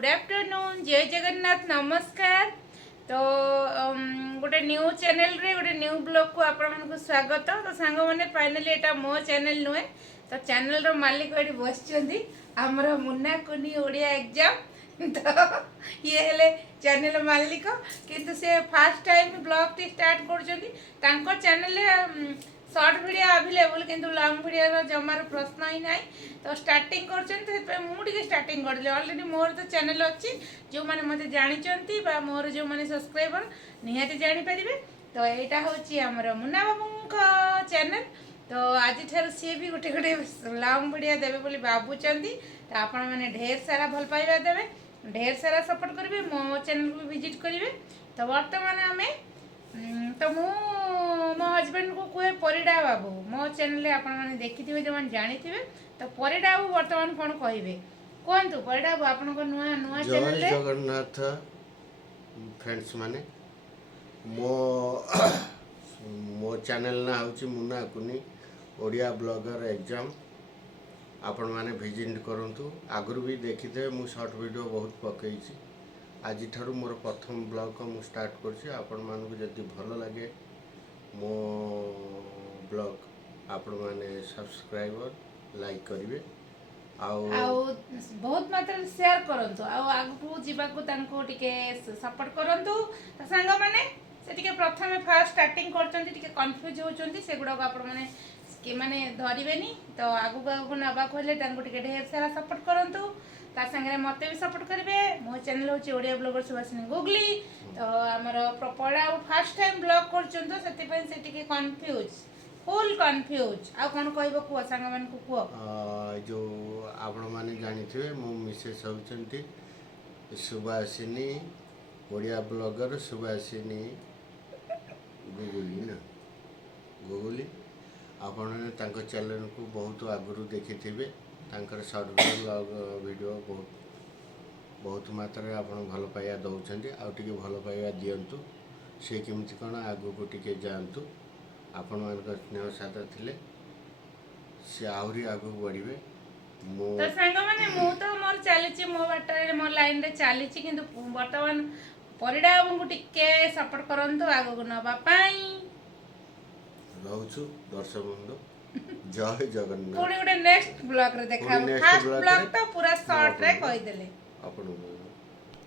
Good afternoon जय जगन्नाथ नमस्कार। तो गोटे न्यू चैनल रे गोटे न्यू ब्लॉग को आपण स्वागत। तो सांग मैंने फाइनली एटा मो चैनल नुहे तो चैनल रो मालिक ये बस आमर मुन्ना कुनी ओडिया एग्जाम तो ये हेले चैनल मालिक किंतु से fast time blog T start कर चैनल शॉर्ट वीडियो अवेलेबल किंतु लॉन्ग वीडियो जमार प्रश्न ही ना तो स्टार्टिंग कर स्टार्टिंग कर ऑलरेडी मोर तो चैनल अच्छी जो मैंने मत जानते मोर जो मैंने सब्सक्राइबर निहाती जानीपर तो यहाँ हूँ आमर मुन्ना बाबू चैनल तो आज सी भी गोटे गोटे लॉन्ग वीडियो देवे बोली भावुंट तो आपण मैंने ढेर सारा भल पाइबा देवे ढेर सारा सपोर्ट करेंगे मो चैनल को विजिट करेंगे। तो बर्तमान आम तो मो हजबैंड को कहे परिडा बाबू मो चैनल आपने देखी जो मैंने जानी तो परिडा बाबू बर्तमान कौन कहे कहतु परिडा बाबू आप नुआ नुआ चैनल जगन्नाथ फ्रेंड्स माने मो मो चैनल ना हूँ मुन्ना कुनी ओडिया ब्लॉगर एग्जाम आपण मैंने विजिट करूँ आगु भी देखिथे मु शॉर्ट वीडियो बहुत पकई आज ठारू मोर प्रथम ब्लॉग को मु स्टार्ट करपन मानक जदि भल लगे मो ब्लॉग आपण मैंने सब्सक्राइबर लाइक करेंगे बहुत मात्रा शेयर करंतु आगु जीवाकू तांको टिके सपोर्ट करंतु तो सांग माने से टिके प्रथमे फास्ट स्टार्टिंग करचंती टिके कंफ्यूज होचंती सेगुडा को आपण माने कि माने धरिबेनी तो आगु आगु नाबा कहले तांको टिके ढेर सारा सपोर्ट करंतु ता संगे मते भी सपोर्ट करेंगे। मो चैनल होची ओडिया ब्लॉगर सुभाषिनी गुगली तो हमर प्रपड़ा फास्ट टाइम ब्लॉग करचंतो सेति पय से टिके कंफ्यूज फुल कंफ्यूज आ कोन कहबो को संग मन को को जो आपण माने जानिथिबे मो मिसेस होचंती सुभाषिनी ओडिया ब्लॉगर सुभाषिनी गुगली ना गुगली आपण तांको चैनल को बहुत आगुरु देखिथिबे तांकर शॉर्ट वीडियो बहुत मात्रा आपण भल पाइबा दौरान आउ टिके भल पाइबा दिंतु से केमती कौन आगू को टिके जातु आपण मान स्नेह साथ थिले से आहरी आगू बढ़े तो सांग माने मु तो मोर चलीची मो बाटर मो लाइन रे चलीची किंतु वर्तमान परिडा बाबू टिके सपोर्ट करंतु आगू को नबा पाई रहउछु दर्शक बंधु जय जगन्नाथ पुणी गोटे नेक्स्ट ब्लॉग रे देखा फास्ट ब्लॉग तो पूरा शॉर्ट रे कहि देले आपण